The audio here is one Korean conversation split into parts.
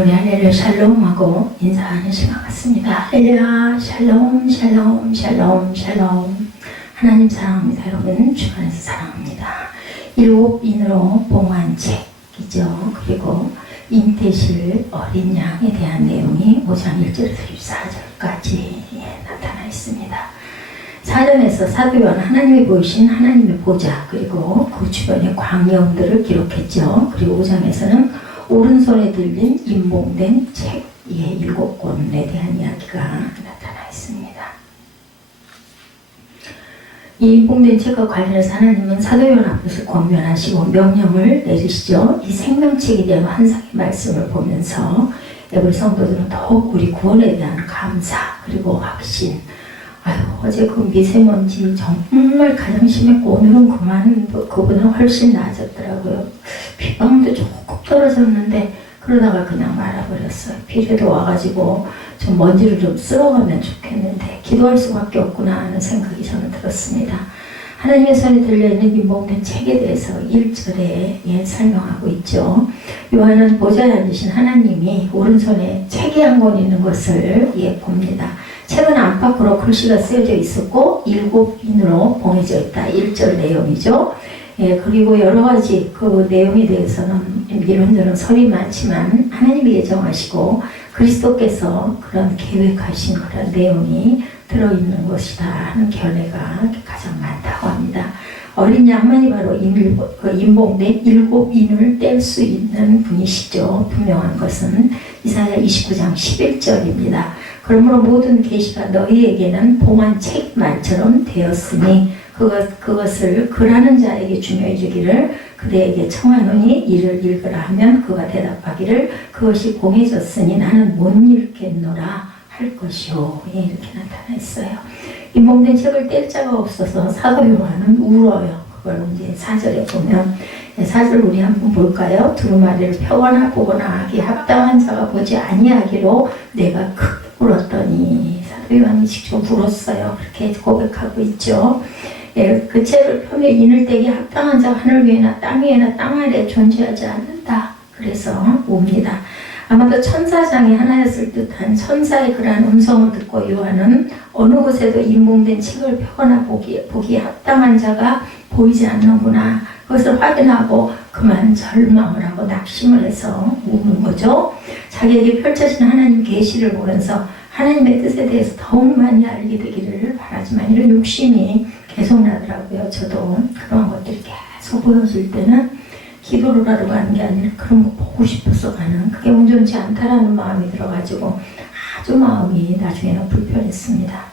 우리 할렐루야 샬롬하고 인사하는 시간 같습니다. 할렐루야 샬롬 샬롬 샬롬 샬롬. 하나님 사랑합니다. 여러분 주 안에서 사랑합니다. 일곱 인으로 봉한 책이죠. 그리고 잉태실 어린 양에 대한 내용이 5장 1절에서 14절까지 나타나 있습니다. 4절에서 사도 요한 하나님이 보이신 하나님의 보좌 그리고 그 주변의 광야들을 기록했죠. 그리고 5장에서는 오른손에 들린 임봉된 책의 7권에 대한 이야기가 나타나 있습니다. 이 임봉된 책과 관련해서 하나님은 사도 요한 앞에서 권면하시고 명령을 내리시죠. 이 생명책에 대한 환상의 말씀을 보면서 에베소 성도들은 더욱 우리 구원에 대한 감사 그리고 확신, 어제 그 미세먼지 정말 가장 심했고 오늘은 그보다 훨씬 나아졌더라고요. 비방도 조금 떨어졌는데 그러다가 그냥 말아버렸어요. 비례도 와가지고 좀 먼지를 좀 쓸어가면 좋겠는데 기도할 수밖에 없구나 하는 생각이 저는 들었습니다. 하나님의 손에 들려있는 임봉된 책에 대해서 1절에 설명하고 있죠. 요한은 보좌에 앉으신 하나님이 오른손에 책이 한 권 있는 것을 봅니다. 책은 안팎으로 글씨가 쓰여져 있었고 7인으로 봉해져 있다. 1절 내용이죠. 그리고 여러 가지 그 내용에 대해서는 이런저런 설이 많지만 하나님이 예정하시고 그리스도께서 그런 계획하신 그런 내용이 들어있는 것이다 하는 견해가 가장 많다고 합니다. 어린 양만이 바로 임봉된 7인을 뗄 수 있는 분이시죠. 분명한 것은 이사야 29장 11절입니다. 그러므로 모든 계시가 너희에게는 봉한 책 말처럼 되었으니 그것을 글하는 자에게 주며 주기를 그대에게 청하노니 이를 읽으라 하면 그가 대답하기를 그것이 봉해졌으니 나는 못 읽겠노라 할 것이요. 이렇게 나타나 있어요. 임봉된 책을 뗄 자가 없어서 사도 요한은 울어요. 그걸 이제 4절에 보면 4절 우리 한번 볼까요? 두루마리를 펴거나 보거나 하기 합당한 자가 보지 아니하기로 내가 크게 울었더니 사도 요한이 직접 울었어요. 그렇게 고백하고 있죠. 그 책을 펴며 인을 떼기 합당한 자가 하늘 위에나 땅 위에나 땅 아래에 존재하지 않는다. 그래서 옵니다. 아마도 천사장이 하나였을 듯한 천사의 그러한 음성을 듣고 요한은 어느 곳에도 임봉된 책을 펴거나 보기 합당한 자가 보이지 않는구나. 그것을 확인하고 그만 절망을 하고 낙심을 해서 우는 거죠. 자기에게 펼쳐진 하나님 계시를 보면서 하나님의 뜻에 대해서 더욱 많이 알게 되기를 바라지만 이런 욕심이 계속 나더라고요. 저도 그런 것들이 계속 보여질 때는 기도를 하러 가는 게 아니라 그런 거 보고 싶어서 가는 그게 온전치 않다라는 마음이 들어가지고 아주 마음이 나중에는 불편했습니다.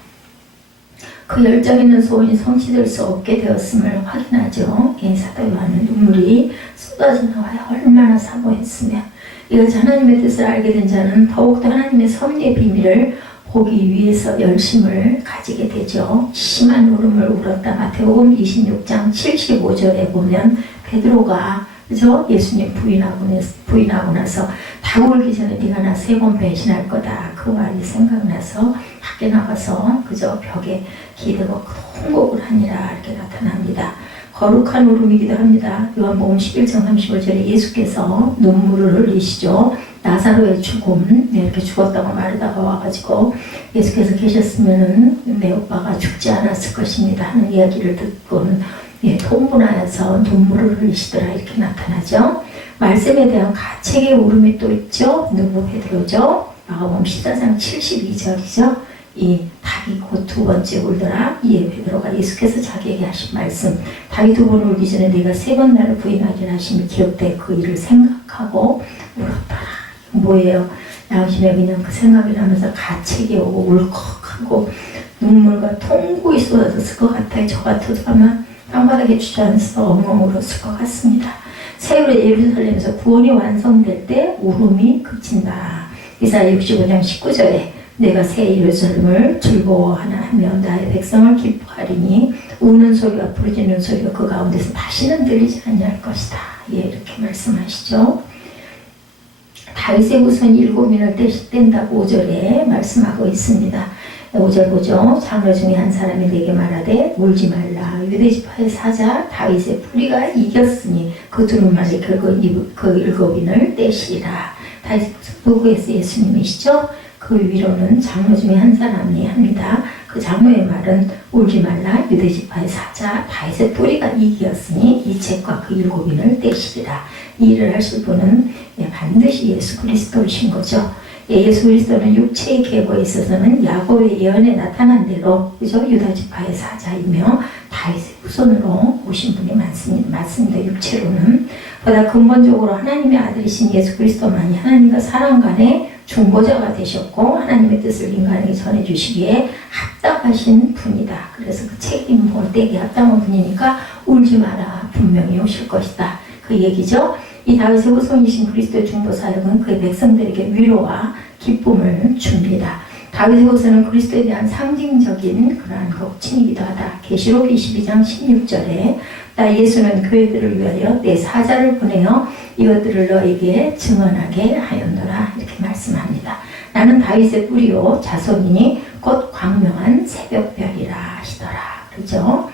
그 열정 있는 소원이 성취될 수 없게 되었음을 확인하죠. 사도 요한은 눈물이 쏟아져 나와요. 얼마나 사모했으면. 이것이 하나님의 뜻을 알게 된 자는 더욱더 하나님의 섭리의 비밀을 보기 위해서 열심을 가지게 되죠. 심한 울음을 울었다. 마태복음 26장 75절에 보면 베드로가 그죠? 예수님 부인하고 나서 다 울기 전에 네가 나 3번 배신할 거다. 그 말이 생각나서 밖에 나가서 그저 벽에 기대고 통곡을 하니라 이렇게 나타납니다. 거룩한 울음이기도 합니다. 요한복음 11장 35절에 예수께서 눈물을 흘리시죠. 나사로의 죽음, 이렇게 죽었다고 말하다가 와가지고 예수께서 계셨으면 내 오빠가 죽지 않았을 것입니다 하는 이야기를 듣고는 통분하여서 눈물을 흘리시더라 이렇게 나타나죠. 말씀에 대한 가책의 울음이 또 있죠. 누구 베드로죠. 마가복음 14장 72절이죠. 이 닭이 곧 2번째 울더라. 이에 베드로가 예수께서 자기에게 하신 말씀 닭이 2번 울기 전에 네가 3번 나를 부인하기를 하심이 기억돼 그 일을 생각하고 울었더라. 뭐예요? 양심에 그냥 그 생각이 나면서 가책이 오고 울컥하고 눈물과 통곡이 쏟아졌을 것 같아요. 저 같아도 아마 땅바닥에 주저앉아서 엉엉 울었을 것 같습니다. 새울의 예루살렘에서 구원이 완성될 때 울음이 그친다. 이사야 65장 19절에 내가 새 예루살렘을 즐거워하나 하며 나의 백성을 기뻐하리니 우는 소리와 부르짖는 소리가 그 가운데서 다시는 들리지 아니할 것이다. 이렇게 말씀하시죠. 다윗의 후손 7인을 뗀다고 5절에 말씀하고 있습니다. 5절 보죠. 장로 중에 한 사람이 내게 말하되 울지 말라. 유대지파의 사자 다윗의 뿌리가 이겼으니 그 두루마리 그 7인을 떼시리라. 다윗의 누구에서 예수님이시죠? 그 위로는 장로 중에 한 사람이 합니다. 그 장로의 말은 울지 말라 유대지파의 사자 다윗의 뿌리가 이기였으니 이 책과 그 7인을 떼시리라. 이 일을 하실 분은 반드시 예수 그리스도이신 거죠. 예수 그리스도는 육체의 계보에 있어서는 야곱의 예언에 나타난 대로 그죠? 유다지파의 사자이며 다윗의 후손으로 오신 분이 맞습니다. 육체로는 보다 근본적으로 하나님의 아들이신 예수 그리스도만이 하나님과 사람 간의 중보자가 되셨고 하나님의 뜻을 인간에게 전해주시기에 합당하신 분이다. 그래서 그 책임을 떼기 합당한 분이니까 울지 마라. 분명히 오실 것이다. 그 얘기죠. 이 다윗의 후손이신 그리스도의 중보 사역은 그의 백성들에게 위로와 기쁨을 줍니다. 다윗의 후손은 그리스도에 대한 상징적인 그러한 칭이기도 하다. 계시록 22장 16절에 나 예수는 교회들을 위하여 내 사자를 보내어 이것들을 너에게 증언하게 하였노라. 이렇게 말씀합니다. 나는 다윗의 뿌리요 자손이니 곧 광명한 새벽별이라 하시더라. 그렇죠?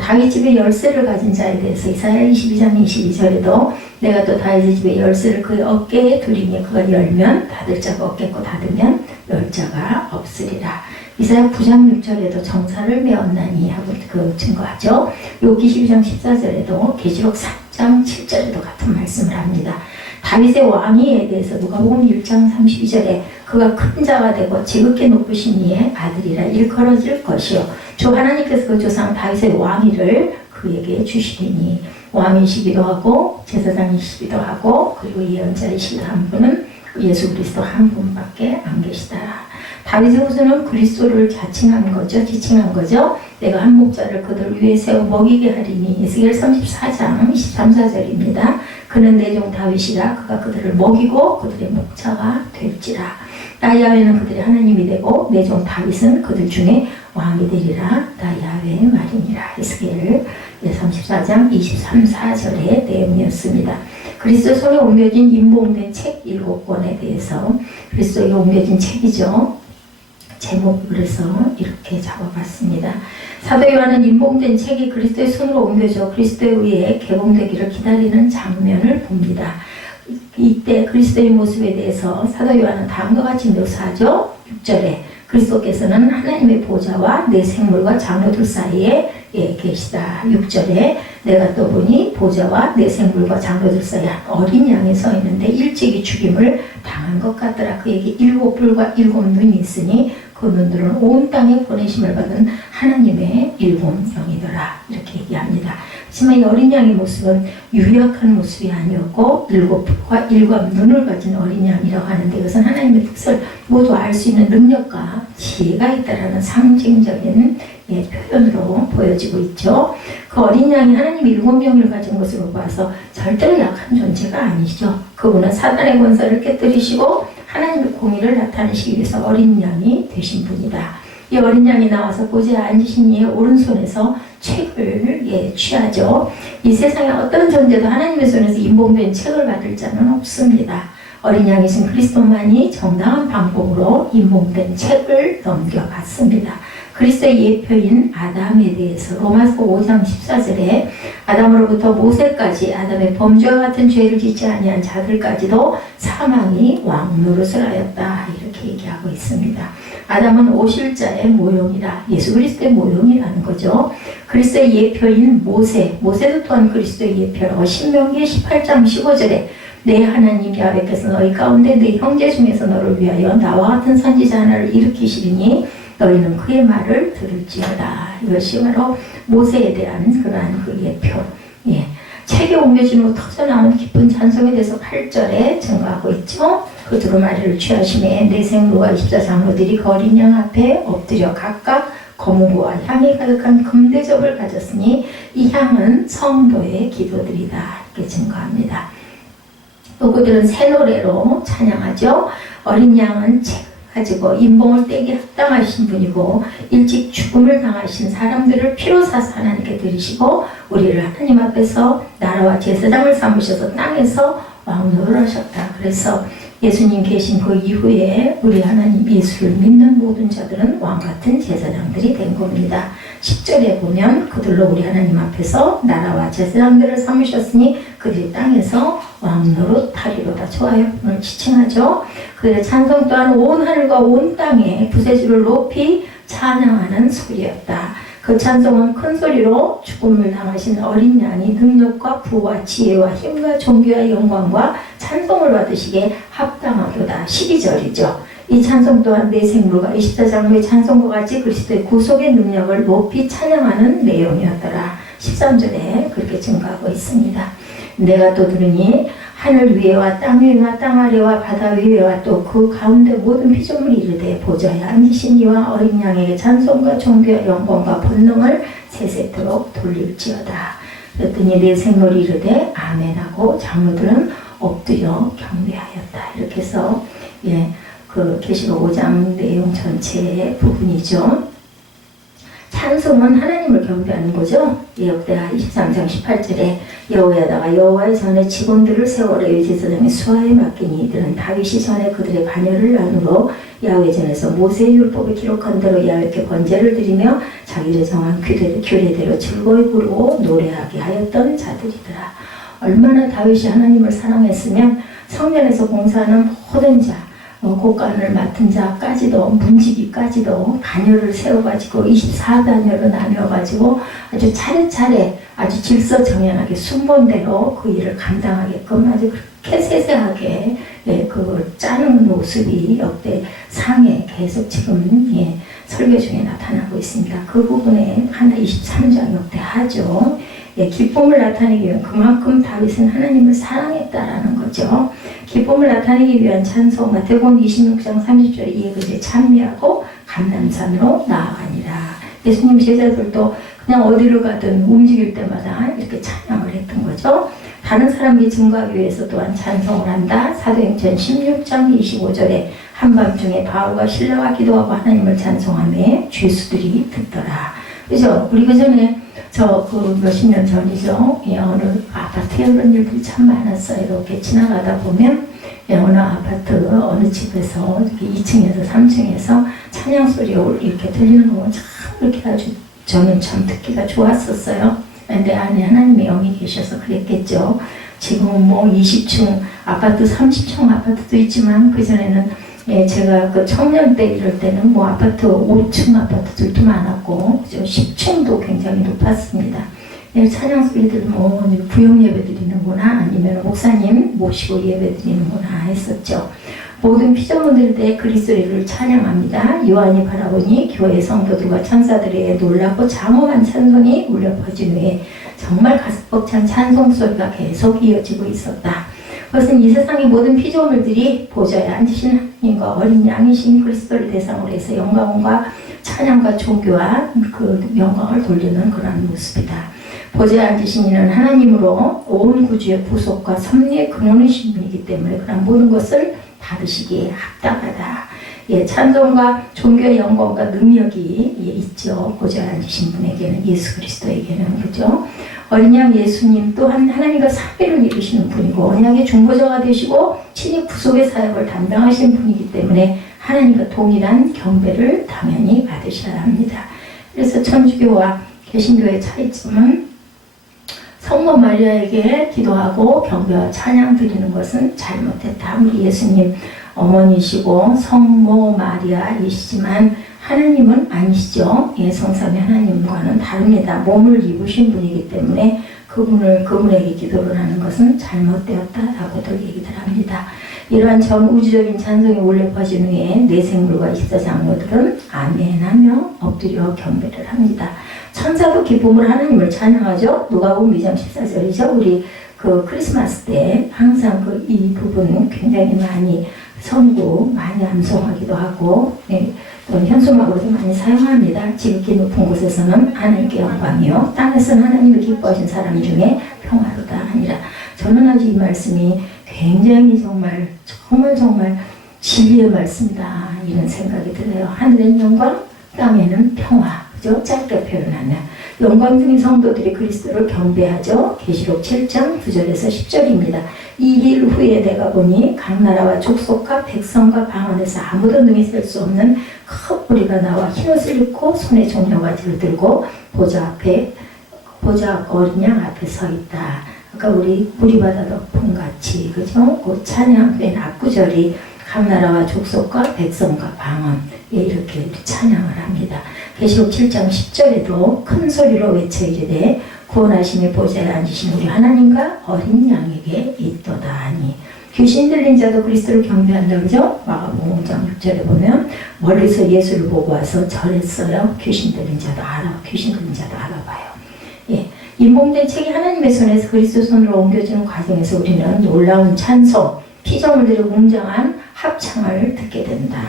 다윗 집의 열쇠를 가진 자에 대해서 이사야 22장 22절에도 내가 또 다윗의 집의 열쇠를 그의 어깨에 두리니 그가 열면 닫을 자가 없겠고 닫으면 열 자가 없으리라. 이사야 9장 6절에도 정사를 메었나니 하고 그 증거하죠. 욥기 12장 14절에도 계시록 3장 7절에도 같은 말씀을 합니다. 다윗의 왕위에 대해서 누가복음 1장 32절에 그가 큰 자가 되고 지극히 높으신 이의 아들이라 일컬어질 것이요 주 하나님께서 그 조상 다윗의 왕위를 그에게 주시리니 왕이시기도 하고 제사장이시기도 하고 그리고 예언자이시기도 한 분은 예수 그리스도 한 분밖에 안 계시다. 다윗의 후손은 그리스도를 지칭한 거죠. 내가 한 목자를 그들 위에 세워 먹이게 하리니 에스겔 34장 23~24절입니다. 그는 내 종 다윗이라 그가 그들을 먹이고 그들의 목자가 될지라. 나 야훼는 그들의 하나님이 되고 내 종 다윗은 그들 중에 왕이 되리라. 나 야훼의 말이니라. 에스겔 34장 23~24절의 내용이었습니다. 그리스도 손에 옮겨진 임봉된 책 7권에 대해서 그리스도에게 옮겨진 책이죠. 제목을 해서 이렇게 잡아봤습니다. 사도 요한은 임봉된 책이 그리스도의 손으로 옮겨져 그리스도에 의해 개봉되기를 기다리는 장면을 봅니다. 이때 그리스도의 모습에 대해서 사도 요한은 다음과 같이 묘사하죠. 6절에 그리스도께서는 하나님의 보좌와 내 생물과 장로들 사이에 계시다. 6절에 내가 또 보니 보좌와 내 생물과 장로들 사이에 한 어린 양이 서 있는데 일찍이 죽임을 당한 것 같더라. 그에게 7뿔과 7눈이 있으니 그 눈들은 온 땅에 보내심을 받은 하나님의 7영이더라. 이렇게 얘기합니다. 하지만 이 어린 양의 모습은 유약한 모습이 아니었고 7뿔과 7눈을 가진 어린 양이라고 하는데 이것은 하나님의 뜻을 모두 알 수 있는 능력과 지혜가 있다라는 상징적인 표현으로 보여지고 있죠. 그 어린 양이 하나님이 7명을 가진 것으로 봐서 절대로 약한 존재가 아니죠. 그분은 사단의 권세를 깨뜨리시고 하나님의 공의를 나타내시기 위해서 어린 양이 되신 분이다. 이 어린 양이 나와서 보좌에 앉으신 이의 오른손에서 책을 취하죠. 이 세상에 어떤 존재도 하나님의 손에서 임봉된 책을 받을 자는 없습니다. 어린 양이신 그리스도만이 정당한 방법으로 임봉된 책을 넘겨받습니다. 그리스도의 예표인 아담에 대해서 로마서 5장 14절에 아담으로부터 모세까지 아담의 범죄와 같은 죄를 짓지 아니한 자들까지도 사망이 왕노릇을 하였다. 이렇게 얘기하고 있습니다. 아담은 오실자의 모형이라 예수 그리스도의 모형이라는 거죠. 그리스도의 예표인 모세도 또한 그리스도의 예표로 신명기 18장 15절에 내 하나님 야훼께서 너희 가운데 내 형제 중에서 너를 위하여 나와 같은 선지자 하나를 일으키시리니 너희는 그의 말을 들을지어다. 이것이 바로 모세에 대한 그러한 그 예표. 책에 옮겨진 후 터져나온 기쁜 찬송에 대해서 8절에 증거하고 있죠. 그 두루마리를 취하심에 내 생로가 24장로들이 그 어린 양 앞에 엎드려 각각 거무고와 향이 가득한 금대접을 가졌으니 이 향은 성도의 기도들이다. 이렇게 증거합니다. 또 그들은 새 노래로 찬양하죠. 어린 양은 책 가지고 임봉을 떼기 합당하신 분이고 일찍 죽음을 당하신 사람들을 피로 사서 하나님께 드리시고 우리를 하나님 앞에서 나라와 제사장을 삼으셔서 땅에서 왕노를 하셨다. 그래서 예수님 계신 그 이후에 우리 하나님 예수를 믿는 모든 자들은 왕같은 제사장들이 된 겁니다. 10절에 보면 그들로 우리 하나님 앞에서 나라와 제사장들을 삼으셨으니 그들이 땅에서 왕 노릇하리로다. 좋아요. 오늘 지칭하죠. 그들의 찬송 또한 온 하늘과 온 땅에 구세주를 높이 찬양하는 소리였다. 그 찬송은 큰 소리로 죽음을 당하신 어린 양이 능력과 부와 지혜와 힘과 존귀와 영광과 찬송을 받으시기에 합당하도다. 12절이죠. 이 찬송 또한 내 생물과 24장로의 찬송과 같이 그리스도의 구속의 능력을 높이 찬양하는 내용이었더라. 13절에 그렇게 증가하고 있습니다. 내가 또 들으니 하늘 위에와 땅 위에와 땅 아래와 바다 위에와 또 그 가운데 모든 피조물이 이르되 보좌에 앉으신 이와 어린 양에게 찬송과 존귀와 영광과 본능을 세세토록 돌릴지어다. 그랬더니 내 생물이 이르되 아멘하고 장로들은 엎드려 경배하였다. 이렇게 해서 그 계시록 5장 내용 전체의 부분이죠. 찬송은 하나님을 경배하는 거죠. 역대하 23장 18절에 여호야다가 여호와의 전에 직원들을 세워 레위 제사장의 수하에 맡기니 이들은 다윗이 전에 그들의 반열을 나누러 야훼 전에서 모세의 율법에 기록한 대로 야훼께 번제를 드리며 자기를 정한 규례대로 즐거이 부르고 노래하게 하였던 자들이더라. 얼마나 다윗이 하나님을 사랑했으면 성전에서 봉사하는 모든 자, 곡간을 맡은 자까지도 문지기까지도 단열을 세워가지고 24단열로 나뉘어가지고 아주 차례차례 아주 질서정연하게 순번대로 그 일을 감당하게끔 아주 그렇게 세세하게 그걸 짜는 모습이 역대 상에 계속 지금 설교 중에 나타나고 있습니다. 그 부분에 하나 23장 역대하죠. 기쁨을 나타내기 위한 그만큼 다윗은 하나님을 사랑했다라는 거죠. 기쁨을 나타내기 위한 찬송 마태복음 26장 30절에 이에 그들이 찬미하고 감람산으로 나아가니라. 예수님 제자들도 그냥 어디로 가든 움직일 때마다 이렇게 찬양을 했던 거죠. 다른 사람이 증거하기 위해서 또한 찬송을 한다. 사도행전 16장 25절에 한밤중에 바울과 실라가 기도하고 하나님을 찬송하며 죄수들이 듣더라. 그죠? 우리 그 전에 몇십 년 전이죠. 어느 아파트에 그런 일들이 참 많았어요. 이렇게 지나가다 보면 어느 아파트 어느 집에서 이렇게 2층에서 3층에서 찬양 소리가 이렇게 들리는 거 참 이렇게 아주 저는 참 듣기가 좋았었어요. 내 안에 하나님의 영이 계셔서 그랬겠죠. 지금은 뭐 20층 아파트, 30층 아파트도 있지만 그전에는 제가 그 청년 때 이럴 때는 뭐 아파트 5층 아파트들도 많았고 10층도 굉장히 높았습니다. 찬양 소리들 뭐 부용 예배 드리는구나 아니면 목사님 모시고 예배 드리는구나 했었죠. 모든 피조물들에 대해 그리스도를 찬양합니다. 요한이 바라보니 교회 성도들과 천사들의 놀랍고 장엄한 찬송이 울려 퍼진 후에 정말 가슴 벅찬 찬송 소리가 계속 이어지고 있었다. 그것은 이 세상의 모든 피조물들이 보좌에 앉으신 하나님과 어린 양이신 그리스도를 대상으로 해서 영광과 찬양과 존귀와 그 영광을 돌리는 그런 모습이다. 보좌에 앉으신 이는 하나님으로 온 구주의 부속과 섭리의 근원이신 분이기 때문에 그런 모든 것을 받으시기에 합당하다. 찬송과 존귀의 영광과 능력이 있죠. 보좌에 앉으신 분에게는, 예수 그리스도에게는. 그죠? 어린 양 예수님 또한 하나님과 사별을 이루시는 분이고 언약의 중보자가 되시고 친히 구속의 사역을 담당하시는 분이기 때문에 하나님과 동일한 경배를 당연히 받으셔야 합니다. 그래서 천주교와 개신교의 차이점은 성모 마리아에게 기도하고 경배와 찬양 드리는 것은 잘못됐다. 우리 예수님 어머니시고 성모 마리아이시지만 하나님은 아니시죠. 성삼위 하나님과는 다릅니다. 몸을 입으신 분이기 때문에 그분에게 기도를 하는 것은 잘못되었다라고들 얘기들 합니다. 이러한 전 우주적인 찬송이 울려 퍼진 후에 내 생물과 24장로들은 아멘하며 엎드려 경배를 합니다. 천사도 기쁨으로 하나님을 찬양하죠. 누가복음 2장 14절이죠. 우리 그 크리스마스 때 항상 이 부분 굉장히 많이 선구 많이 암송하기도 하고 또 현수막으로도 많이 사용합니다. 지극히 높은 곳에서는 하나님께 영광이요 땅에서는 하나님을 기뻐하신 사람 중에 평화로다 하니라. 저는 아주 이 말씀이 굉장히 정말 진리의 말씀이다 이런 생각이 들어요. 하늘엔 영광, 땅에는 평화. 그죠? 짧게 표현하면 영광 중인 성도들이 그리스도를 경배하죠. 계시록 7장 9절에서 10절입니다. 이 일 후에 내가 보니 각 나라와 족속과 백성과 방언에서 아무도 능히 셀 수 없는 큰 무리가 나와 흰옷을 입고 손에 종려가지를 들고 보좌 어린 양 앞에 서 있다. 아까 우리 무리바다 덮음같이 그죠? 그 찬양 맨 앞구절이 각 나라와 족속과 백성과 방언 이렇게 찬양을 합니다. 계시록 7장 10절에도 큰 소리로 외쳐 이르되 구원하심의 보좌에 앉으신 우리 하나님과 어린 양에게 있도다 하니 귀신 들린 자도 그리스도를 경배한다 그러죠? 마가복음 5장 6절에 보면 멀리서 예수를 보고 와서 절했어요. 귀신 들린 자도 알아봐요. 예, 인봉된 책이 하나님의 손에서 그리스도 손으로 옮겨지는 과정에서 우리는 놀라운 찬송, 피조물 들여 웅장한 합창을 듣게 된다.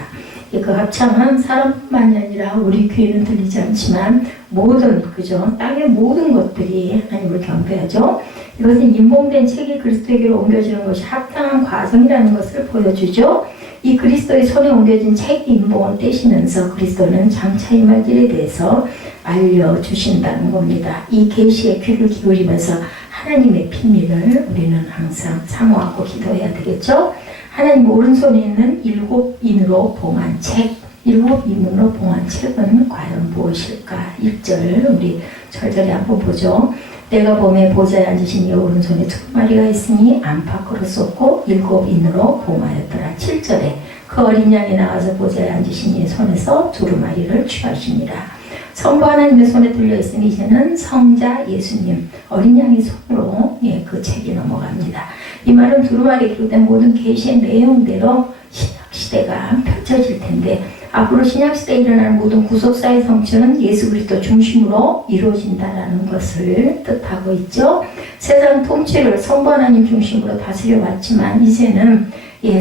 그 합창은 사람뿐만이 아니라 우리 귀에는 들리지 않지만 모든 그죠 땅의 모든 것들이 하나님을 경배하죠. 이것은 인봉된 책이 그리스도에게로 옮겨지는 것이 합당한 과정이라는 것을 보여주죠. 이 그리스도의 손에 옮겨진 책 인봉을 떼시면서 그리스도는 장차 임할 일에 대해서 알려주신다는 겁니다. 이 계시에 귀를 기울이면서 하나님의 비밀을 우리는 항상 사모하고 기도해야 되겠죠. 하나님 오른손에 있는 7인으로 봉한 책, 7인으로 봉한 책은 과연 무엇일까? 1절 우리 절절히 한번 보죠. 내가 봄에 보좌에 앉으신 이의 오른손에 두루마리가 있으니 안팎으로 쏟고 7인으로 봉하였더라. 7절에 그 어린 양이 나와서 보좌에 앉으신 이의 손에서 두루마리를 취하시니라. 성부 하나님의 손에 들려있으니 이제는 성자 예수님 어린 양의 손으로 그 책이 넘어갑니다. 이 말은 두루마리에 기록된 모든 계시의 내용대로 신약시대가 펼쳐질 텐데 앞으로 신약시대에 일어날 모든 구속사의 성취는 예수 그리스도 중심으로 이루어진다는 것을 뜻하고 있죠. 세상 통치를 성부 하나님 중심으로 다스려 왔지만 이제는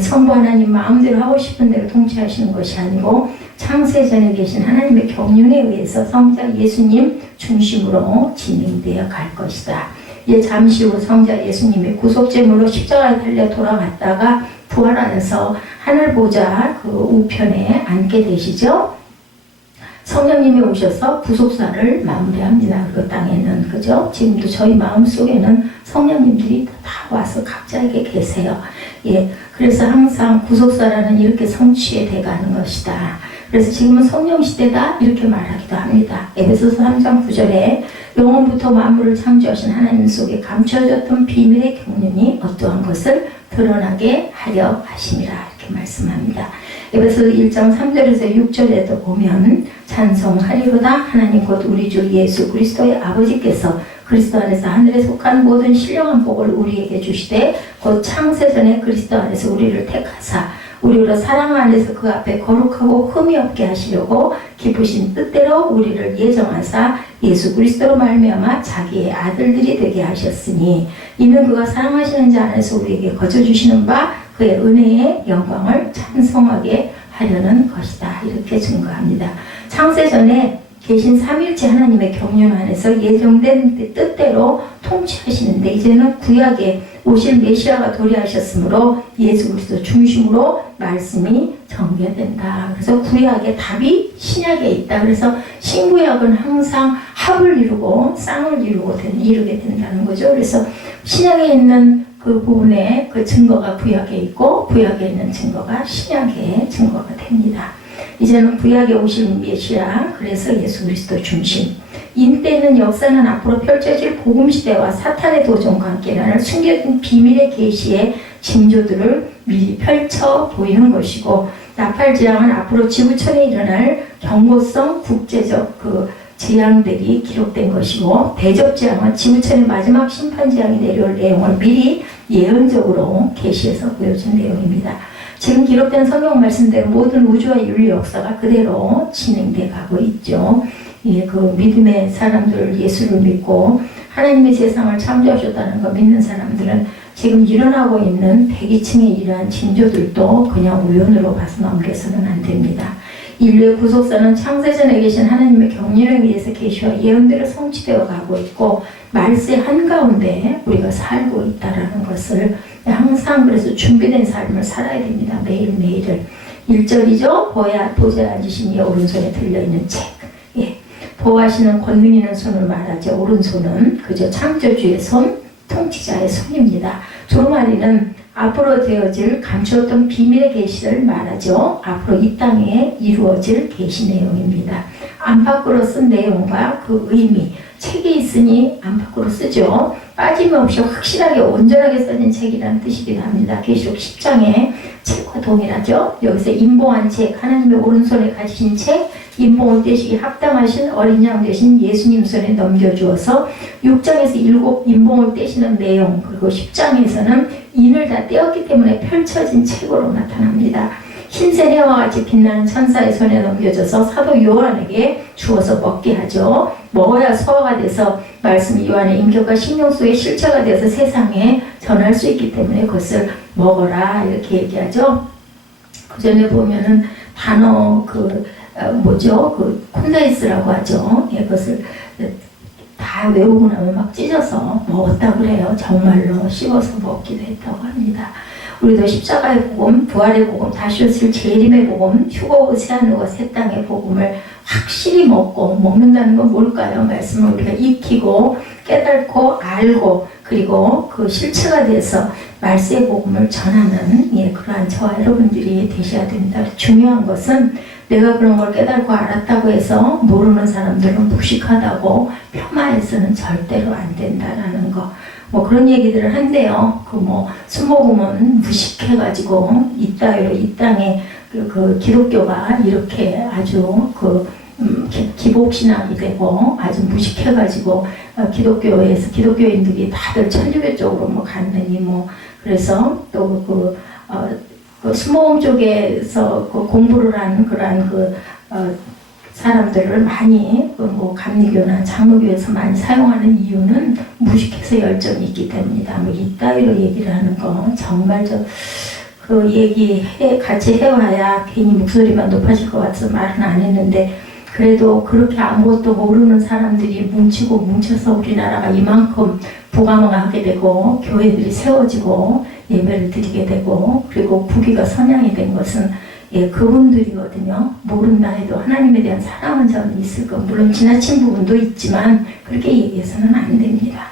성부 하나님 마음대로 하고 싶은 대로 통치하시는 것이 아니고 창세전에 계신 하나님의 경륜에 의해서 성자 예수님 중심으로 진행되어 갈 것이다. 잠시 후 성자 예수님이 구속제물로 십자가에 달려 돌아갔다가 부활하여서 하늘 보좌 그 우편에 앉게 되시죠. 성령님이 오셔서 구속사를 마무리합니다. 그 땅에는 그죠? 지금도 저희 마음속에는 성령님들이 다 와서 각자에게 계세요. 그래서 항상 구속사라는 이렇게 성취해 돼가는 것이다. 그래서 지금은 성령 시대다 이렇게 말하기도 합니다. 에베소서 3장 9절에 영원부터 만물을 창조하신 하나님 속에 감춰졌던 비밀의 경륜이 어떠한 것을 드러나게 하려 하심이라 이렇게 말씀합니다. 에베소서 1장 3절에서 6절에도 보면 찬송하리로다 하나님 곧 우리 주 예수 그리스도의 아버지께서 그리스도 안에서 하늘에 속한 모든 신령한 복을 우리에게 주시되 곧 창세전에 그리스도 안에서 우리를 택하사 우리로 사랑 안에서 그 앞에 거룩하고 흠이 없게 하시려고 기쁘신 뜻대로 우리를 예정하사 예수 그리스도로 말미암아 자기의 아들들이 되게 하셨으니 이는 그가 사랑하시는 자 안에서 우리에게 거저주시는 바 그의 은혜의 영광을 찬송하게 하려는 것이다. 이렇게 증거합니다. 창세전에 계신 삼일체 하나님의 경륜 안에서 예정된 뜻대로 통치하시는데 이제는 구약에 오실 메시아가 도래하셨으므로 예수 그리스도 중심으로 말씀이 전개된다. 그래서 구약의 답이 신약에 있다. 그래서 신구약은 항상 합을 이루고 쌍을 이루게 된다는 거죠. 그래서 신약에 있는 그 부분에 그 증거가 구약에 있고 구약에 있는 증거가 신약에 증거가 됩니다. 이제는 구약에 오신 메시아, 그래서 예수 그리스도 중심. 인때는 역사는 앞으로 펼쳐질 복음시대와 사탄의 도전과 함께 일어날 숨겨진 비밀의 계시의 징조들을 미리 펼쳐 보이는 것이고 나팔지향은 앞으로 지구촌에 일어날 경고성 국제적 그 재앙들이 기록된 것이고 대접재앙은 지구촌의 마지막 심판재앙이 내려올 내용을 미리 예언적으로 계시해서 보여준 내용입니다. 지금 기록된 성경 말씀대로 모든 우주와 윤리 역사가 그대로 진행돼 가고 있죠. 그 믿음의 사람들 예수를 믿고 하나님의 세상을 창조하셨다는 거 믿는 사람들은 지금 일어나고 있는 대기층의 이러한 징조들도 그냥 우연으로 봐서 넘겨서는 안 됩니다. 인류의 구속사는 창세전에 계신 하나님의 경륜에 의해서 계시와 예언대로 성취되어 가고 있고 말세 한가운데 우리가 살고 있다는 것을 항상 그래서 준비된 삶을 살아야 됩니다. 매일매일을. 1절이죠. 보좌에 앉으신 이의 오른손에 들려있는 책. 보호하시는 권능 있는 손을 말하죠. 오른손은 그저 창조주의 손, 통치자의 손입니다. 두루마리는 앞으로 되어질 감추었던 비밀의 계시를 말하죠. 앞으로 이 땅에 이루어질 계시 내용입니다. 안팎으로 쓴 내용과 그 의미, 책이 있으니 안팎으로 쓰죠. 빠짐없이 확실하게 온전하게 써진 책이라는 뜻이기도 합니다. 계시록 10장의 책과 동일하죠. 여기서 인봉한 책, 하나님의 오른손에 가지신 책, 인봉을 떼시기 합당하신 어린 양 되신 예수님 손에 넘겨주어서 6장에서 7 인봉을 떼시는 내용, 그리고 10장에서는 인을 다 떼었기 때문에 펼쳐진 책으로 나타납니다. 흰새 해와 같이 빛나는 천사의 손에 넘겨져서 사도 요한에게 주어서 먹게 하죠. 먹어야 소화가 돼서 말씀이 요한의 인격과 심령 속의 실체가 되어서 세상에 전할 수 있기 때문에 그것을 먹어라 이렇게 얘기하죠. 그 전에 보면은 단어 콘다이스라고 하죠. 예, 그것을 다 외우고 나면 막 찢어서 먹었다고 그래요. 정말로 씹어서 먹기도 했다고 합니다. 우리도 십자가의 복음, 부활의 복음, 다시 오실 재림의 복음, 휴거 오세아누가 새 땅의 복음을 확실히 먹는다는 건 뭘까요? 말씀을 우리가 익히고 깨닫고 알고 그리고 그 실체가 돼서 말세의 복음을 전하는 그러한 저와 여러분들이 되셔야 됩니다. 중요한 것은 내가 그런 걸 깨닫고 알았다고 해서 모르는 사람들은 무식하다고 폄하해서는 절대로 안 된다라는 거. 그런 얘기들을 한대요. 순복음은 무식해가지고 이따위로 이 땅에 그 기독교가 이렇게 아주 기복신앙이 되고 아주 무식해가지고 기독교에서 기독교인들이 다들 천주교 쪽으로 갔느니 그래서 또 순복음 쪽에서 공부를 하는 그러한 사람들을 많이 감리교나 장로교에서 많이 사용하는 이유는 무식해서 열정이 있기 때문이다. 이따위로 얘기를 하는 거 정말 그 얘기 같이 해와야 괜히 목소리만 높아질 것 같아서 말은 안 했는데 그래도 그렇게 아무것도 모르는 사람들이 뭉쳐서 우리나라가 이만큼 부강하게 되고 교회들이 세워지고 예배를 드리게 되고 그리고 부귀가 선양이 된 것은 그분들이거든요. 모른다 해도 하나님에 대한 사랑은 저는 있을 거. 물론 지나친 부분도 있지만 그렇게 얘기해서는 안 됩니다.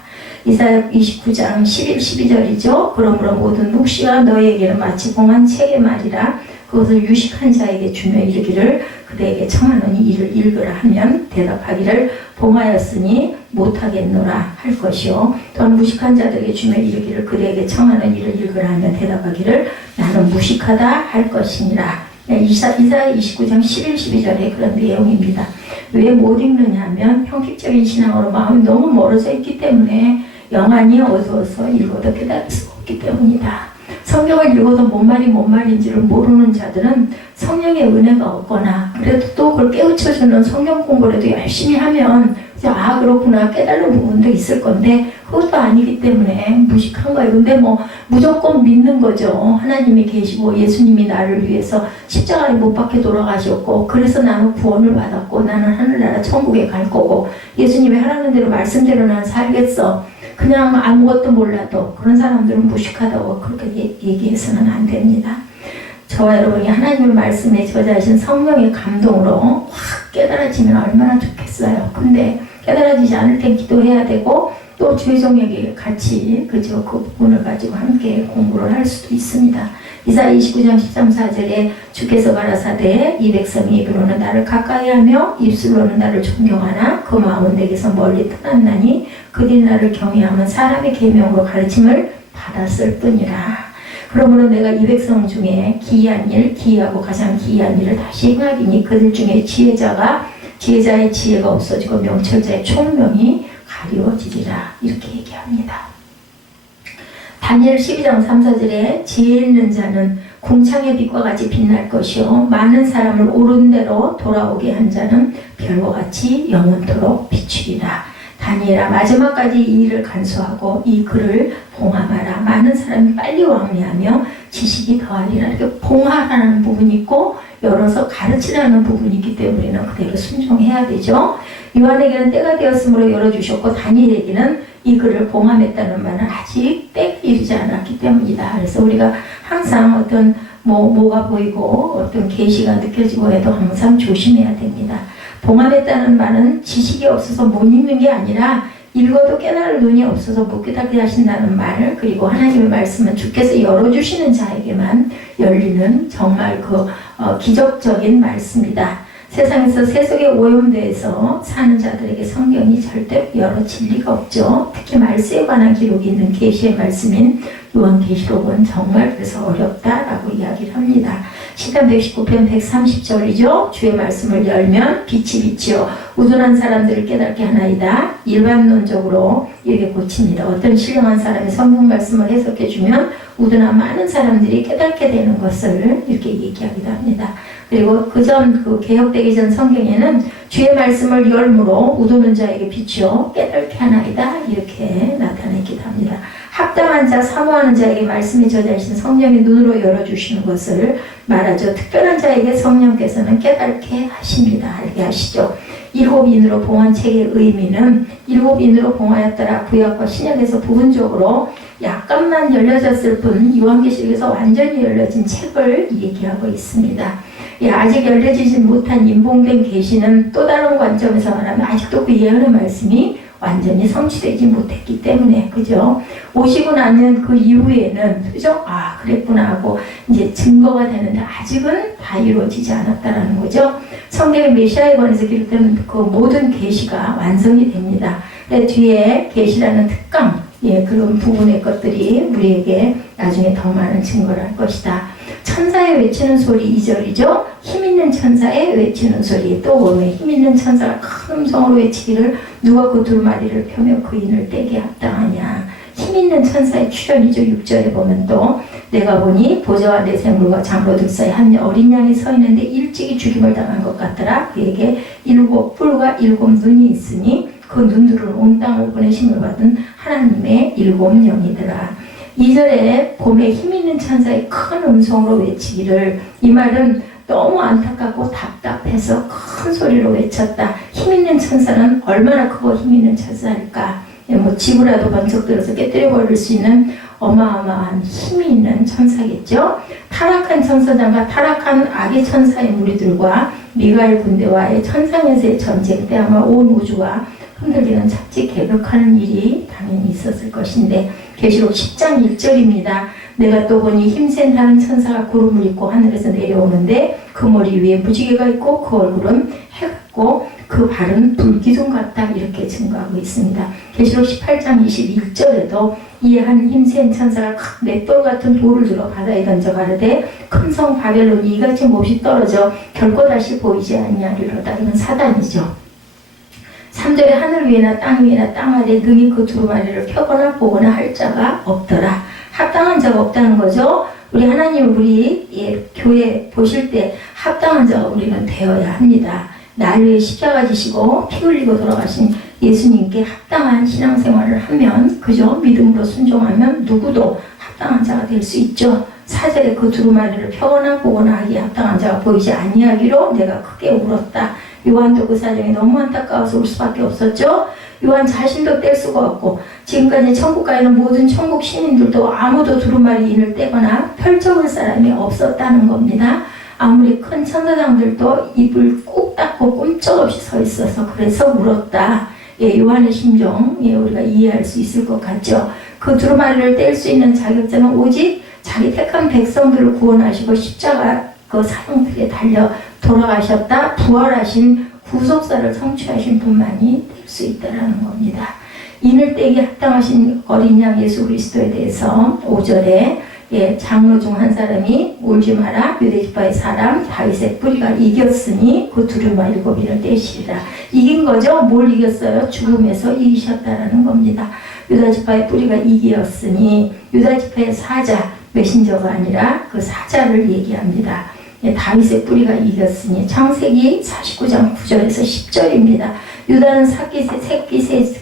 이사야 29장 11, 12절이죠. 그러므로 모든 묵시가 너희에게는 마치 공한 책의 말이라 그것을 유식한 자에게 주며 이르기를 그대에게 청하노니 이를 읽으라 하면 대답하기를 봉하였으니 못하겠노라 할 것이요 또한 무식한 자들에게 주며 이르기를 그대에게 청하는 이를 읽으라 하면 대답하기를 나는 무식하다 할 것이니라. 이사야 29장 11, 12절에 그런 내용입니다. 왜 못 읽느냐 하면 형식적인 신앙으로 마음이 너무 멀어져 있기 때문에 영안이 어두워서 읽어도 깨달을 수 없기 때문이다. 성경을 읽어도 뭔 말인지를 모르는 자들은 성령의 은혜가 없거나 그래도 또 그걸 깨우쳐주는 성경 공부라도 열심히 하면 그렇구나 깨달는 부분도 있을 건데 그것도 아니기 때문에 무식한 거예요. 근데 무조건 믿는 거죠. 하나님이 계시고 예수님이 나를 위해서 십자가에 못 박혀 돌아가셨고 그래서 나는 구원을 받았고 나는 하늘나라 천국에 갈 거고 예수님이 하라는 대로 말씀대로 나는 살겠어. 그냥 아무것도 몰라도 그런 사람들은 무식하다고 그렇게 얘기해서는 안 됩니다. 저와 여러분이 하나님의 말씀에 저자하신 성령의 감동으로 확 깨달아지면 얼마나 좋겠어요. 근데 깨달아지지 않을 땐 기도해야 되고 또 죄종에게 같이 그 부분을 가지고 함께 공부를 할 수도 있습니다. 이사야 29장 13, 4절에 주께서 가라사대 이 백성이 입으로는 나를 가까이하며 입술로는 나를 존경하나 그 마음은 내게서 멀리 떠났나니 그들이 나를 경외하면 사람의 계명으로 가르침을 받았을 뿐이라. 그러므로 내가 이 백성 중에 기이한 일, 기이하고 가장 기이한 일을 다시 행하리니 그들 중에 지혜자의 지혜가 없어지고 명철자의 총명이 가리워지리라. 이렇게 얘기합니다. 다니엘 12장 3, 4절에 지혜 있는 자는 궁창의 빛과 같이 빛날 것이요 많은 사람을 옳은 대로 돌아오게 한 자는 별과 같이 영원토록 비추리라. 다니엘아 마지막까지 이 일을 간수하고 이 글을 봉함하라. 많은 사람이 빨리 왕래하며 지식이 더하리라. 이렇게 봉하라는 부분이 있고 열어서 가르치라는 부분이 있기 때문에 우리는 그대로 순종해야 되죠. 요한에게는 때가 되었으므로 열어주셨고 다니엘에게는 이 글을 봉함했다는 말은 아직 때가 이르지 않았기 때문이다. 그래서 우리가 항상 어떤 뭐가 보이고 어떤 계시가 느껴지고 해도 항상 조심해야 됩니다. 봉합했다는 말은 지식이 없어서 못 읽는 게 아니라 읽어도 깨달을 눈이 없어서 못 깨닫게 하신다는 말, 그리고 하나님의 말씀은 주께서 열어주시는 자에게만 열리는 정말 기적적인 말씀이다. 세상에서 세속에 오염돼서 사는 자들에게 성경이 절대 열어질 리가 없죠. 특히 말씀에 관한 기록이 있는 계시의 말씀인 요한계시록은 정말 그래서 어렵다라고 이야기를 합니다. 시편 119편 130절이죠. 주의 말씀을 열면 빛이 비치어 우둔한 사람들을 깨닫게 하나이다. 일반론적으로 이렇게 고칩니다. 어떤 신령한 사람이 성경 말씀을 해석해주면 우둔한 많은 사람들이 깨닫게 되는 것을 이렇게 얘기하기도 합니다. 그리고 그 개혁되기 전 성경에는 주의 말씀을 열므로 우두는 자에게 비추어 깨닫게 하나이다 이렇게 나타내기도 합니다. 합당한 자, 사모하는 자에게 말씀이 저자신 성령의 눈으로 열어주시는 것을 말하죠. 특별한 자에게 성령께서는 깨닫게 하십니다. 알게 하시죠. 일곱 인으로 봉한 책의 의미는 일곱 인으로 봉하였더라. 구약과 신약에서 부분적으로 약간만 열려졌을 뿐 요한계시록에서 완전히 열려진 책을 얘기하고 있습니다. 아직 열려지지 못한 인봉된 계시는 또 다른 관점에서 말하면 아직도 그 예언의 말씀이 완전히 성취되지 못했기 때문에, 그죠? 오시고 나면 그 이후에는, 그죠? 아, 그랬구나 하고 이제 증거가 되는데 아직은 다 이루어지지 않았다라는 거죠. 성경의 메시아에 관해서 기록된 그 모든 계시가 완성이 됩니다. 뒤에 계시라는 특강, 그런 부분의 것들이 우리에게 나중에 더 많은 증거를 할 것이다. 천사의 외치는 소리 2절이죠. 힘있는 천사의 외치는 소리. 또 왜 힘있는 천사가 큰 음성으로 외치기를 누가 그 두루마리를 펴며 그 인을 떼게 합당하냐. 힘있는 천사의 출현이죠. 6절에 보면 또 내가 보니 보좌와 내 생물과 장로들 사이 한 어린 양이 서 있는데 일찍이 죽임을 당한 것 같더라. 그에게 7 뿔과 7 눈이 있으니 그 눈들은 온 땅을 보내심을 받은 하나님의 7 영이더라. 2절에 봄에 힘있는 천사의 큰 음성으로 외치기를, 이 말은 너무 안타깝고 답답해서 큰 소리로 외쳤다. 힘있는 천사는 얼마나 크고 힘있는 천사일까? 지구라도 번쩍 들어서 깨뜨려 버릴 수 있는 어마어마한 힘이 있는 천사겠죠. 타락한 천사장과 타락한 악의 천사의 무리들과 미가엘 군대와의 천상에서의 전쟁 때 아마 온 우주가 흔들리는 잡지 개벽하는 일이 당연히 있었을 것인데, 계시록 10장 1절입니다. 내가 또 보니 힘센 다른 천사가 구름을 입고 하늘에서 내려오는데 그 머리 위에 무지개가 있고 그 얼굴은 해 같고 그 발은 불기둥 같다 이렇게 증거하고 있습니다. 계시록 18장 21절에도 이에 한 힘센 천사가 큰 맷돌 같은 돌을 들어 바다에 던져 가르되 큰 성 바벨론이 이같이 몹시 떨어져 결코 다시 보이지 아니하리로다. 이건 사단이죠. 3절에 하늘 위에나 땅 위에나 땅 아래 능히 그 두루마리를 펴거나 보거나 할 자가 없더라. 합당한 자가 없다는 거죠. 우리 하나님 우리 교회 보실 때 합당한 자가 우리는 되어야 합니다. 날 위해 십자가 지시고 피 흘리고 돌아가신 예수님께 합당한 신앙생활을 하면, 그죠? 믿음으로 순종하면 누구도 합당한 자가 될 수 있죠. 4절에 그 두루마리를 펴거나 보거나 하기에 합당한 자가 보이지 아니하기로 내가 크게 울었다. 요한도 그 사정이 너무 안타까워서 울 수밖에 없었죠. 요한 자신도 뗄 수가 없고 지금까지 천국 가 있는 모든 천국 시민들도 아무도 두루마리 인을 떼거나 펼쳐볼 사람이 없었다는 겁니다. 아무리 큰 천사장들도 입을 꾹 닫고 꼼짝없이 서 있어서 그래서 울었다. 요한의 심정 우리가 이해할 수 있을 것 같죠. 그 두루마리를 뗄 수 있는 자격자는 오직 자기 택한 백성들을 구원하시고 십자가 그 사형틀에 달려 돌아가셨다 부활하신 구속사를 성취하신 분만이 될 수 있다는 겁니다. 인을 떼기 합당하신 어린 양 예수 그리스도에 대해서 5절에 장로 중 한 사람이 울지 마라 유대지파의 사람 다윗의 뿌리가 이겼으니 그 두루마리 7인을 떼시리라. 이긴 거죠. 뭘 이겼어요? 죽음에서 이기셨다라는 겁니다. 유다지파의 뿌리가 이기었으니 유다지파의 사자 메신저가 아니라 그 사자를 얘기합니다. 다윗의 뿌리가 이겼으니 창세기 49장 9절에서 10절입니다. 유다는 새끼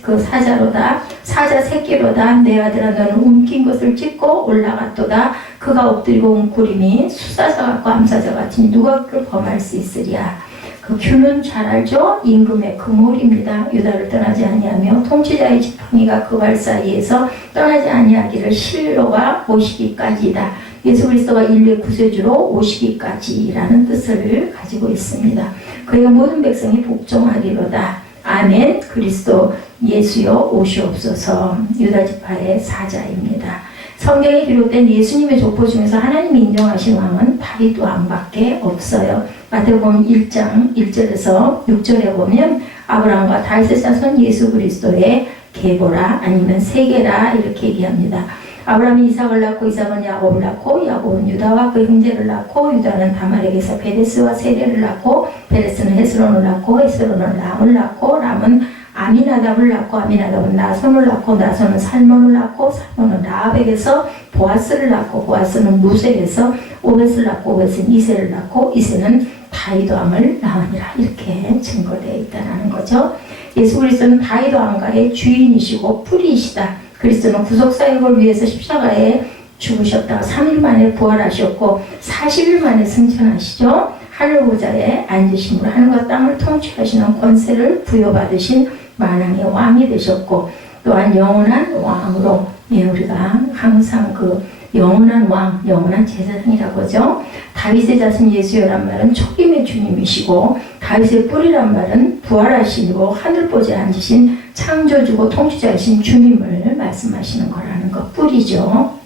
그 사자로다 사자 새끼로다. 내 아들아 너는 움킨 것을 찢고 올라갔도다. 그가 엎드리고 웅크림이 수사자 같고 암사자 같으니 누가 그를 범할 수 있으랴. 그 규는 잘 알죠. 임금의 그물입니다. 유다를 떠나지 아니하며 통치자의 지팡이가 그 발 사이에서 떠나지 아니하기를 실로가 오시기까지다. 예수 그리스도가 인류의 구세주로 오시기까지라는 뜻을 가지고 있습니다. 그의 모든 백성이 복종하리로다. 아멘. 그리스도 예수여 오시옵소서. 유다지파의 사자입니다. 성경에 기록된 예수님의 족보 중에서 하나님이 인정하신 왕은 다윗 왕밖에 없어요. 마태복음 1장 1절에서 6절에 보면 아브라함과 다윗의 자손 예수 그리스도의 계보라 아니면 세계라 이렇게 얘기합니다. 아브라함이 이삭을 낳고 이삭은 야곱을 낳고 야곱은 유다와 그 형제를 낳고 유다는 다말에게서 베레스와 세레를 낳고 베레스는 헤스론을 낳고 헤스론은 람을 낳고 람은 아미나답을 낳고 아미나답은 나손을 낳고 나손은 살몬을 낳고 살몬은 라합에게서 보아스를 낳고 보아스는 루셀에서 오벳을 낳고 오벳은 이새를 낳고 이새는 다윗 왕을 낳으니라 이렇게 증거되어 있다는 거죠. 예수 그리스도는 다윗 왕가의 주인이시고 뿌리이시다. 그리스도는 구속사역을 위해서 십자가에 죽으셨다가 3일 만에 부활하셨고 40일 만에 승천하시죠. 하늘 보좌에 앉으심으로 하늘과 땅을 통치하시는 권세를 부여받으신 만왕의 왕이 되셨고 또한 영원한 왕으로 우리가 항상 그 영원한 왕, 영원한 제사장이라고 하죠. 다윗의 자손 예수여란 말은 초림의 주님이시고 다윗의 뿌리란 말은 부활하시고 하늘보좌에 앉으신 창조주고 통치자이신 주님을 말씀하시는 거라는 것 뿌리죠.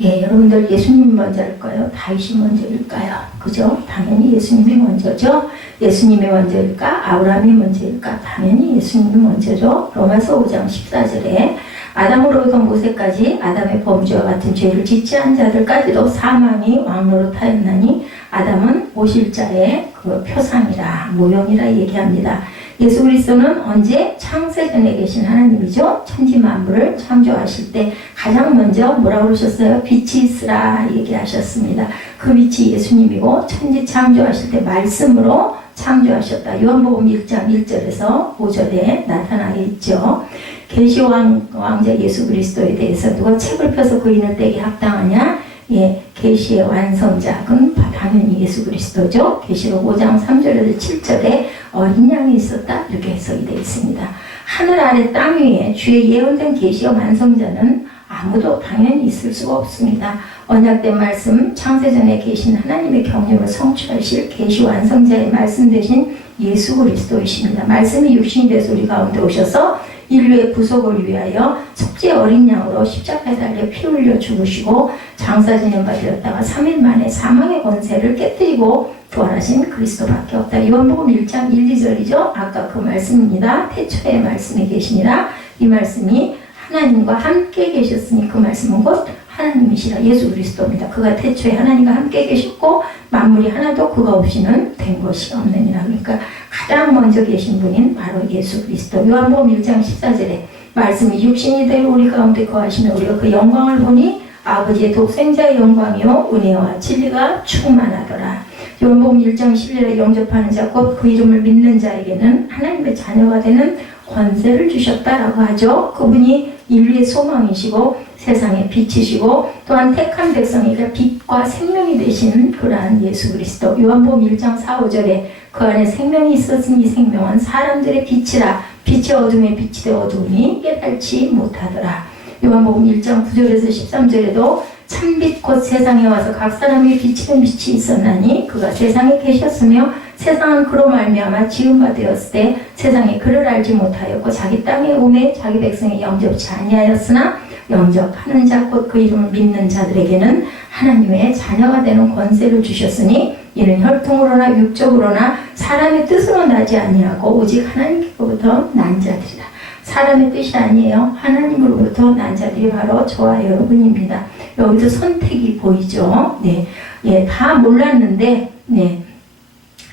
예, 여러분들 예수님이 먼저일까요? 다윗이 먼저일까요? 그죠? 당연히 예수님이 먼저죠. 예수님이 먼저일까? 아브라함이 먼저일까? 당연히 예수님이 먼저죠. 로마서 5장 14절에 아담으로부터 모세까지 아담의 범죄와 같은 죄를 짓지 않은 자들까지도 사망이 왕노릇하였나니 아담은 오실 자의 그 표상이라 모형이라 얘기합니다. 예수 그리스도는 언제 창세전에 계신 하나님이죠. 천지 만물을 창조하실 때 가장 먼저 뭐라고 그러셨어요? 빛이 있으라 얘기하셨습니다. 그 빛이 예수님이고 천지 창조하실 때 말씀으로 창조하셨다. 요한복음 1장 1절에서 5절에 나타나게 있죠. 계시 왕자 예수 그리스도에 대해서 누가 책을 펴서 그인을 떼기 합당하냐? 예, 계시의 완성자는 당연히 예수 그리스도죠. 계시록 5장 3절에서 7절에 어린 양이 있었다 이렇게 해석이 되어 있습니다. 하늘 아래 땅 위에 주의 예언된 계시의 완성자는 아무도 당연히 있을 수가 없습니다. 언약된 말씀 창세전에 계신 하나님의 경륜을 성취하실 계시 완성자의 말씀 되신 예수 그리스도이십니다. 말씀이 육신이 돼서 우리 가운데 오셔서 인류의 구속을 위하여 속죄 어린 양으로 십자가에 달려 피 흘려 죽으시고 장사 지낸 바 되었다가 3일 만에 사망의 권세를 깨뜨리고 부활하신 그리스도밖에 없다. 요한복음 1장 1, 2절이죠. 아까 그 말씀입니다. 태초에 말씀이 계시니라. 이 말씀이 하나님과 함께 계셨으니 그 말씀은 곧 하나님이시라. 예수 그리스도입니다. 그가 태초에 하나님과 함께 계셨고 만물이 하나도 그가 없이는 된 것이 없느니라. 그러니까 가장 먼저 계신 분인 바로 예수 그리스도. 요한복음 1장 14절에 말씀이 육신이 되어 우리 가운데 거하시며 우리가 그 영광을 보니 아버지의 독생자의 영광이요 은혜와 진리가 충만하더라. 요한복음 1장 11절에 영접하는 자 곧 그 이름을 믿는 자에게는 하나님의 자녀가 되는 권세를 주셨다라고 하죠. 그분이 인류의 소망이시고 세상의 빛이시고 또한 택한 백성에게 빛과 생명이 되신 그러한 예수 그리스도. 요한복음 1장 4, 5절에 그 안에 생명이 있었으니 생명은 사람들의 빛이라. 빛이 어둠에 빛이 되어 어둠이 깨달지 못하더라. 요한복음 1장 9절에서 13절에도 참빛 곧 세상에 와서 각 사람에게 비치는 빛이 있었나니 그가 세상에 계셨으며 세상은 그로 말미암아 지은 바 되었을 때 세상이 그를 알지 못하였고 자기 땅에 오매 자기 백성이 영접치 아니하였으나 영접하는 자 곧 그 이름을 믿는 자들에게는 하나님의 자녀가 되는 권세를 주셨으니 이는 혈통으로나 육적으로나 사람의 뜻으로 나지 아니하고 오직 하나님께로부터 난 자들이라. 사람의 뜻이 아니에요. 하나님으로부터 난 자들이 바로 저와 여러분입니다. 여기서 선택이 보이죠. 네, 예, 다 몰랐는데, 네,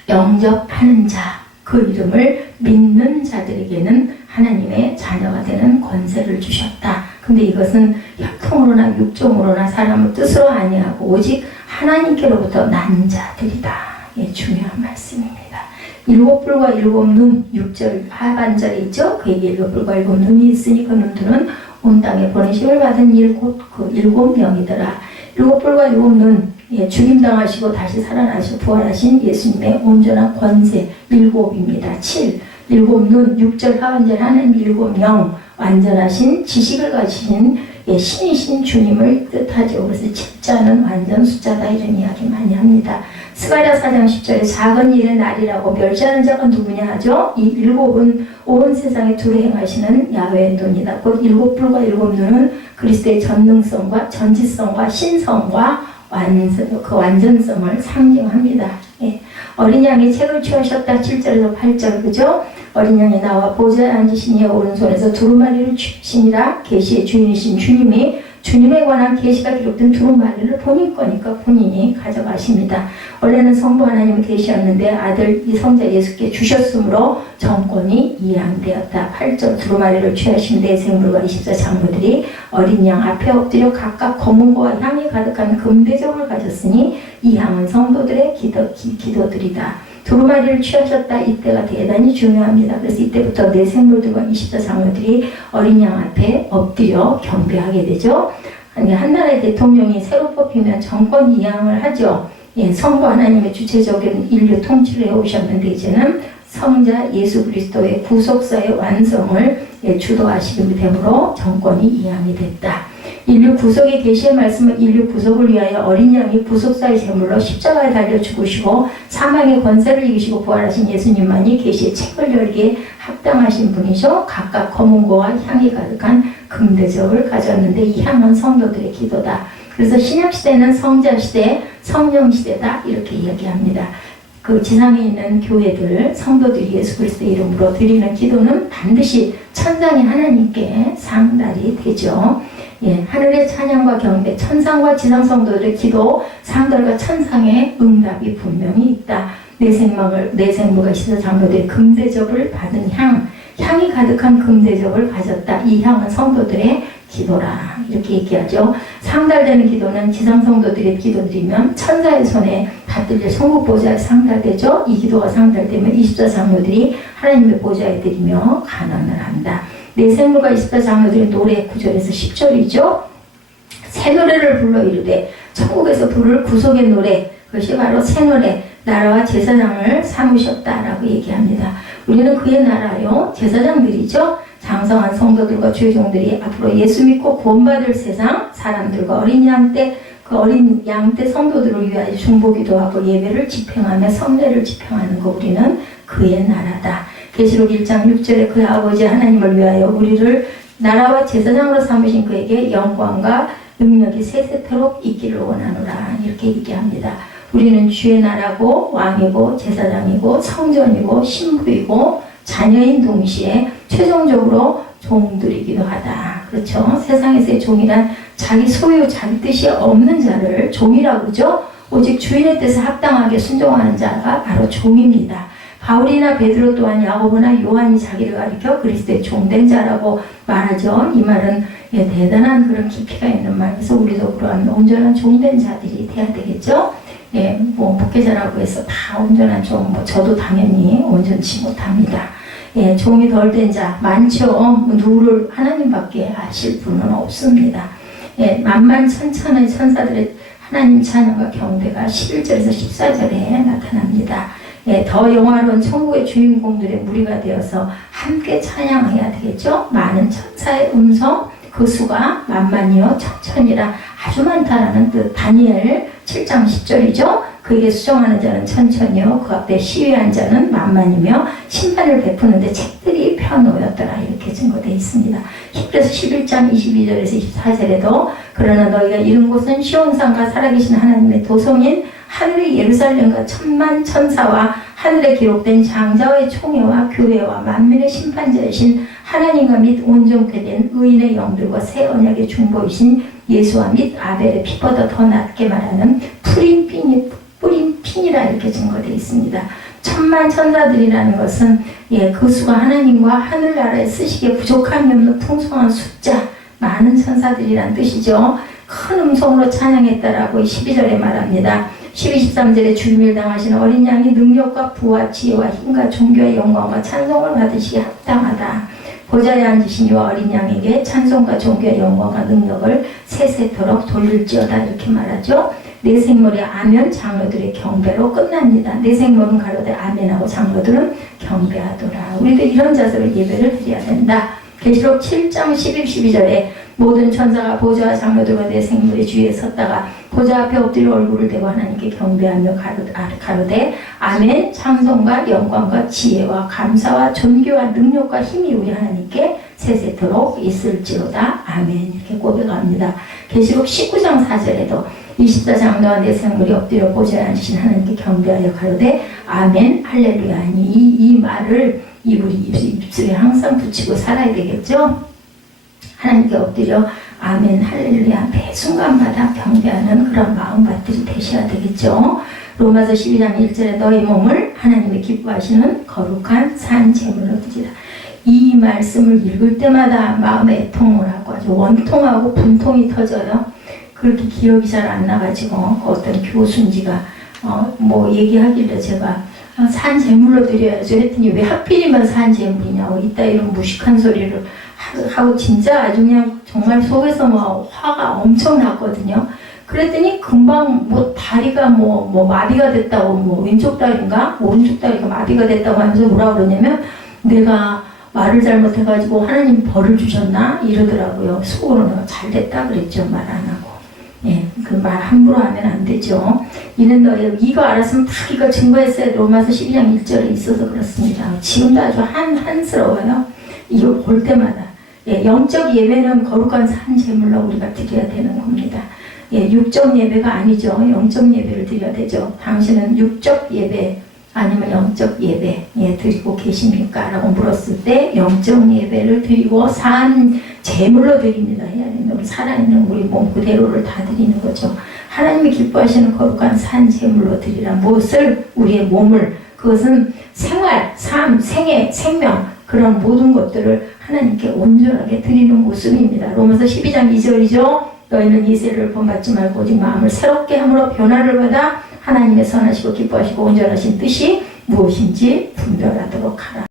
영접하는 자, 그 이름을 믿는 자들에게는 하나님의 자녀가 되는 권세를 주셨다. 근데 이것은 혈통으로나 육종으로나 사람의 뜻으로 아니하고 오직 하나님께로부터 난 자들이다. 예, 중요한 말씀입니다. 일곱 뿔과 일곱 눈, 6절 하반절에 있죠. 그에게 일곱 뿔과 일곱 눈이 있으니 그 눈들은 온 땅에 보내심을 받은 일곱 명이더라. 일곱 뿔과 일곱 눈, 예, 죽임당하시고 다시 살아나시고 부활하신 예수님의 온전한 권세, 일곱입니다. 7, 일곱 눈, 6절 하반절 하나님 일곱 명, 완전하신 지식을 가지신 신이신 주님을 뜻하죠. 그래서 칠자는 완전 숫자다 이런 이야기 많이 합니다. 스가랴 4장 10절에 작은 일의 날이라고 멸시하는 자가 누구냐 하죠. 이 일곱은 온 세상에 두루 행하시는 야훼의 눈이다. 곧 일곱 불과 일곱 눈은 그리스도의 전능성과 전지성과 신성과 그 완전성을 상징합니다. 어린 양이 책을 취하셨다 7절에서 8절 그죠? 어린 양이 나와 보좌에 앉으신 이의 오른손에서 두루마리를 취하시니라. 계시의 주인이신 주님이 주님에 관한 계시가 기록된 두루마리를 본인 거니까 본인이 가져가십니다. 원래는 성부 하나님이 계시였는데 아들 이 성자 예수께 주셨으므로 정권이 이양되었다. 8절 두루마리를 취하신 내생물과 24장로들이 어린 양 앞에 엎드려 각각 검은고와 향이 가득한 금대접을 가졌으니 이 향은 성도들의 기도들이다. 두루마리를 취하셨다. 이때가 대단히 중요합니다. 그래서 이때부터 내생물들과 24장로들이 어린 양 앞에 엎드려 경배하게 되죠. 한 나라의 대통령이 새로 뽑히면 정권 이양을 하죠. 성부 하나님의 주체적인 인류 통치를 해오셨는데 이제는 성자 예수 그리스도의 구속사의 완성을 주도하시게 되므로 정권이 이양이 됐다. 인류 구속의 계시의 말씀은 인류 구속을 위하여 어린 양이 구속사의 제물로 십자가에 달려 죽으시고 사망의 권세를 이기시고 부활하신 예수님만이 계시의 책을 열기에 합당하신 분이죠. 각각 검은고와 향이 가득한 금대접을 가졌는데 이 향은 성도들의 기도다. 그래서 신약시대는 성자시대, 성령시대다 이렇게 이야기합니다. 그 지상에 있는 교회들, 성도들이 예수 그리스도의 이름으로 드리는 기도는 반드시 천상의 하나님께 상달이 되죠. 하늘의 찬양과 경배, 천상과 지상 성도들의 기도, 상달과 천상의 응답이 분명히 있다. 내생모가 있어서 장로들의 금대접을 받은 향이 가득한 금대접을 가졌다. 이 향은 성도들의 기도라 이렇게 얘기하죠. 상달되는 기도는 지상 성도들의 기도드리면 천사의 손에 받들려 천국 보좌에 상달되죠. 이 기도가 상달되면 24장로들이 하나님의 보좌에 드리며 간언을 한다. 내생물과 24장로들의 노래 9절에서 10절이죠. 새 노래를 불러 이르되 천국에서 부를 구속의 노래 그것이 바로 새 노래 나라와 제사장을 삼으셨다라고 얘기합니다. 우리는 그의 나라요 제사장들이죠. 장성한 성도들과 주의 종들이 앞으로 예수 믿고 구원받을 세상 사람들과 어린 양 때 그 어린 양 때 성도들을 위하여 중보기도 하고 예배를 집행하며 성례를 집행하는 거 우리는 그의 나라다. 계시록 1장 6절에 그의 아버지 하나님을 위하여 우리를 나라와 제사장으로 삼으신 그에게 영광과 능력이 세세토록 있기를 원하노라 이렇게 얘기합니다. 우리는 주의 나라고 왕이고 제사장이고 성전이고 신부이고 자녀인 동시에 최종적으로 종들이기도 하다. 그렇죠? 세상에서의 종이란 자기 소유, 자기 뜻이 없는 자를 종이라고 그러죠? 오직 주인의 뜻에 합당하게 순종하는 자가 바로 종입니다. 바울이나 베드로 또한 야고보나 요한이 자기를 가리켜 그리스도의 종된 자라고 말하죠. 이 말은 대단한 그런 깊이가 있는 말에서 우리도 그러한 온전한 종된 자들이 돼야 되겠죠. 목회자라고 해서 다 온전한 종, 저도 당연히 온전치 못합니다. 종이 덜 된 자 많죠. 누구를 하나님밖에 아실 분은 없습니다. 만만천천의 천사들의 하나님 찬양과 경배가 11절에서 14절에 나타납니다. 더 영화로운 천국의 주인공들의 무리가 되어서 함께 찬양해야 되겠죠. 많은 천사의 음성 그 수가 만만이요 천천이라 아주 많다라는 뜻. 다니엘 7장 10절이죠. 그에게 수정하는 자는 천천히요 그 앞에 시위한 자는 만만이며 심판을 베푸는데 책들이 펴놓였더라 이렇게 증거되어 있습니다. 히브리서 11장 22절에서 24절에도 그러나 너희가 이른 곳은 시온산과 살아계신 하나님의 도성인 하늘의 예루살렘과 천만 천사와 하늘에 기록된 장자의 총회와 교회와 만민의 심판자이신 하나님과 및 온전케 된 의인의 영들과 새 언약의 중보이신 예수와 및 아벨의 피보다 더 낫게 말하는 뿌린 핀이라 이렇게 증거되어 있습니다. 천만 천사들이라는 것은 그 수가 하나님과 하늘나라에 쓰시기에 부족함이 없는 풍성한 숫자 많은 천사들이란 뜻이죠. 큰 음성으로 찬양했다라고 12절에 말합니다. 12, 13절에 주님을 당하신 어린 양이 능력과 부와 지혜와 힘과 존귀와 영광과 찬송을 받으시기에 합당하다. 보좌에 앉으신 이와 어린 양에게 찬송과 존귀와 영광과 능력을 세세토록 돌릴지어다 이렇게 말하죠. 내생물이 아멘 장로들의 경배로 끝납니다. 내생물은 가로되 아멘하고 장로들은 경배하더라. 우리도 이런 자세로 예배를 드려야 된다. 계시록 7장 11, 12절에 모든 천사가 보좌와 장로들과 내 생물의 주위에 섰다가 보좌 앞에 엎드려 얼굴을 대고 하나님께 경배하며 가로되 아멘. 찬송과 영광과 지혜와 감사와 존귀와 능력과 힘이 우리 하나님께 세세토록 있을지로다. 아멘. 이렇게 고백합니다. 계시록 19장 4절에도 24장로와 내 생물이 엎드려 보좌에 앉으신 하나님께 경배하여 가로되 아멘 할렐루야 하니 이 말을 우리 입술에 항상 붙이고 살아야 되겠죠. 하나님께 엎드려 아멘 할렐루야 매 순간마다 경배하는 그런 마음밭들이 되셔야 되겠죠. 로마서 12장 1절에 너희 몸을 하나님의 기뻐하시는 거룩한 산 제물로 드리라. 이 말씀을 읽을 때마다 마음에 애통을 하고 아주 원통하고 분통이 터져요. 그렇게 기억이 잘 안 나가지고 어떤 교수인지가 뭐 얘기하길래 제가 산 제물로 드려야죠 했더니 왜 하필이면 산 제물이냐고 이따 이런 무식한 소리를 하고 진짜 아주 그냥 정말 속에서 뭐 화가 엄청 났거든요. 그랬더니 금방 뭐 다리가 뭐 마비가 됐다고 뭐 왼쪽 다리인가 오른쪽 다리가 마비가 됐다고 하면서 뭐라 그러냐면 내가 말을 잘못해가지고 하나님 벌을 주셨나 이러더라고요. 속으로 내가 잘 됐다 그랬죠. 말 안 하고. 예, 그 말 함부로 하면 안 되죠. 이는 너희 이거 알았으면 다 이거 증거했어야 로마서 12장 1절에 있어서 그렇습니다. 지금도 아주 한스러워요. 이거 볼 때마다. 예, 영적 예배는 거룩한 산 제물로 우리가 드려야 되는 겁니다. 예, 육적 예배가 아니죠. 영적 예배를 드려야 되죠. 당신은 육적 예배 아니면 영적 예배 드리고 계십니까? 라고 물었을 때 영적 예배를 드리고 산 제물로 드립니다. 살아있는 우리 몸 그대로를 다 드리는 거죠. 하나님이 기뻐하시는 거룩한 산 제물로 드리라. 무엇을? 우리의 몸을. 그것은 생활, 삶, 생애, 생명 그런 모든 것들을 하나님께 온전하게 드리는 모습입니다. 로마서 12장 2절이죠. 너희는 이 세를 본받지 말고 오직 마음을 새롭게 함으로 변화를 받아 하나님의 선하시고 기뻐하시고 온전하신 뜻이 무엇인지 분별하도록 하라.